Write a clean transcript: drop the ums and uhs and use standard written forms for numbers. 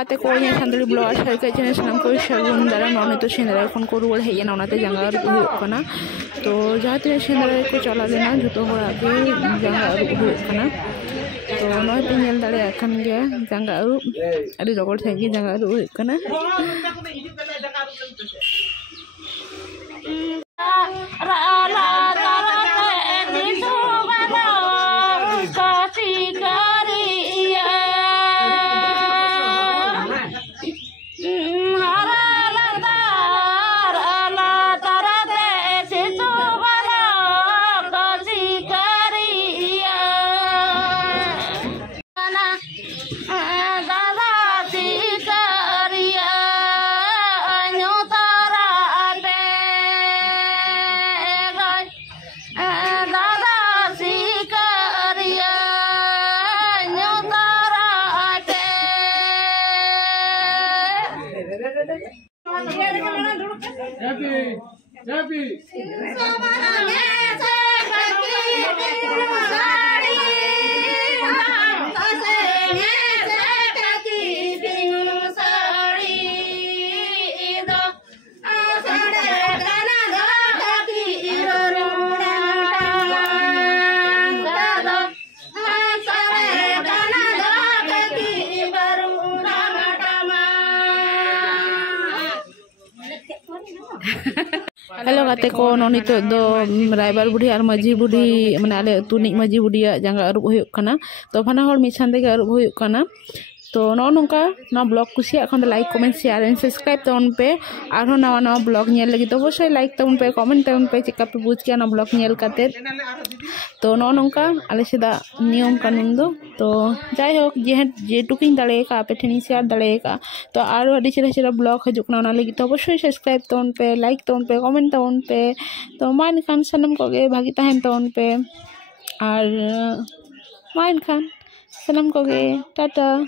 Ate ko nya sandali blog share ke channel sanam ko shagun dara none to sendara kon ko ruwal heya na onate janga ru hu kana to jahate sendara ko chala lena joto hora ge janga ru hu kana to noi pe nyel dare kan ge janga ru adi rogol thegi janga ru hu kana Hello kate ko noni to do raibar budi ar maji budi mane ale tunik maji budi janga arub huyuk kana to phana hol mi chande ga arub huyuk kana to no nongka na blog kusi ekhon like comment share and subscribe taun pe arho nawa blog nyel lagi to obosoi like taun pe comment taun pe chika pe buj kia na blog nyel kate to no nongka ale seda niyom kanun do to jai hok je tuking dale ka ape theni share dale ka to aro adi chera blog hajuk na ona lagi to obosoi subscribe taun pe like taun pe comment taun pe to main khan sanam ko ge bhagi tahen taun pe ar main khan Salam koge, tata.